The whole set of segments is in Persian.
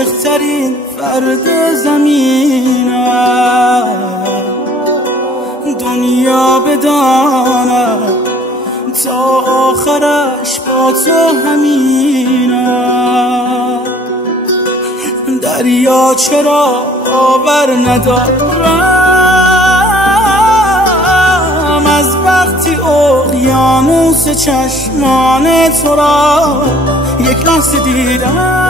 عاشق‌ترین فرد زمینم، دنیا بداند تا آخرش با تو همینم. دریا چرا باور ندارم از وقتی اقیانوس چشمان تو را یک لحظه دیدم.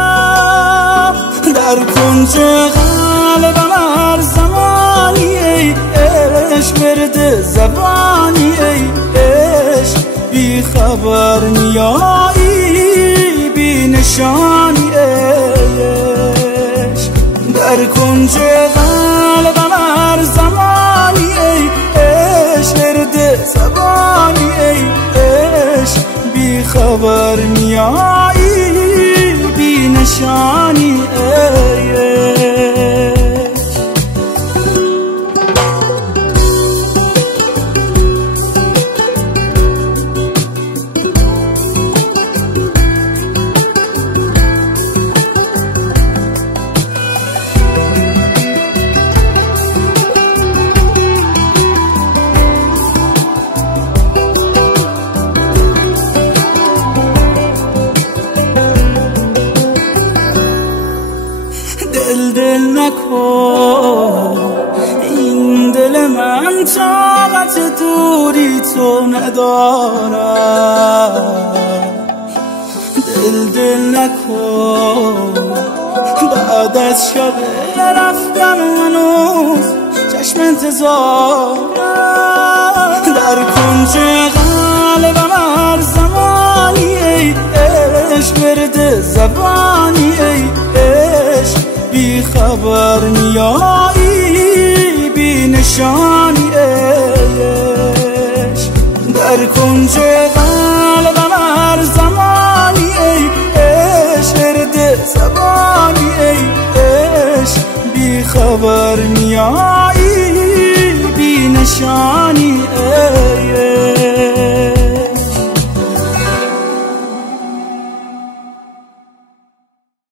در کنج قلبم هر زمانی ای عشق ورد زبانی ای عشق، بی خبر میایی بی نشانی عشق. در کنج قلبم هر زمانی ای عشق ورد زبانی ای عشق، بی خبر میایی بی نشانی عشق. دل نکن، این دل من طاقت دوری تو ندارد. دل نکن، بعد از شب رفتن هنوز چشم انتظارم. در کنج قلبم هر زمانی ای عشق ورد زبانی ای عشق، بی خبر میایی بی نشانی عشق. در کنج قلبم هر زمانی ای عشق ورد زبانی ای عشق، بی خبر میایی بی نشانی عشق.